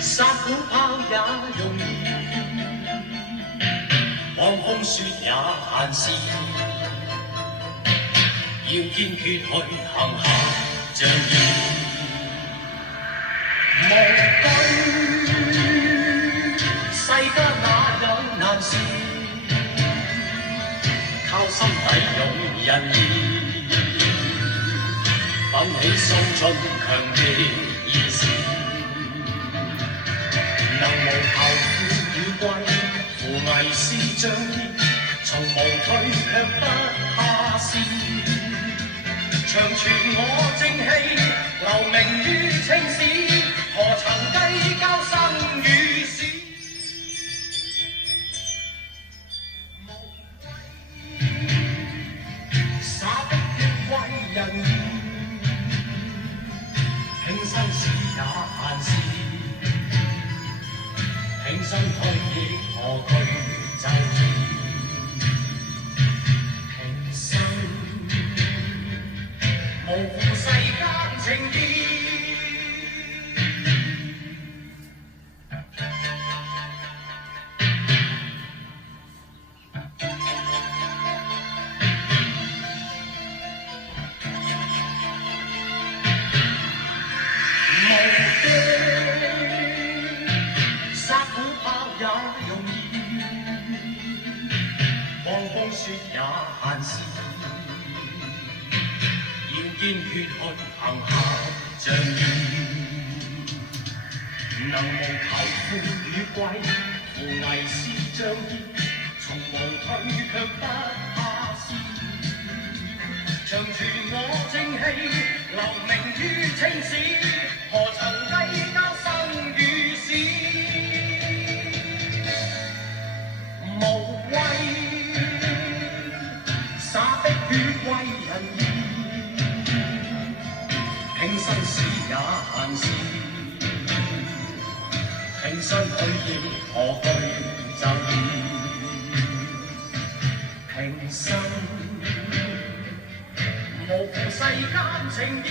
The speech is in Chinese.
殺虎豹也容易，望風雪也閒事，要堅決去行俠仗義。無對世間哪有難事，靠心底勇仁義，奮起送盡強的意思。能無求富與貴，扶危是仗義，從無退卻不怕事。長存我正氣，留名於青史，何曾計較生與死。無畏灑的血為人義，輕生時也閒事。挺身退亦何懼就義，平生無負世間情義。風雪也閒事，要堅決去行俠仗義。能無求富與貴，扶危是仗義，從無退卻不怕事。長存我正氣，留名於青史，何曾計較生與死。無畏灑的血為人義，輕生時也閒事。挺身去亦何懼就義，平生無負世間情義。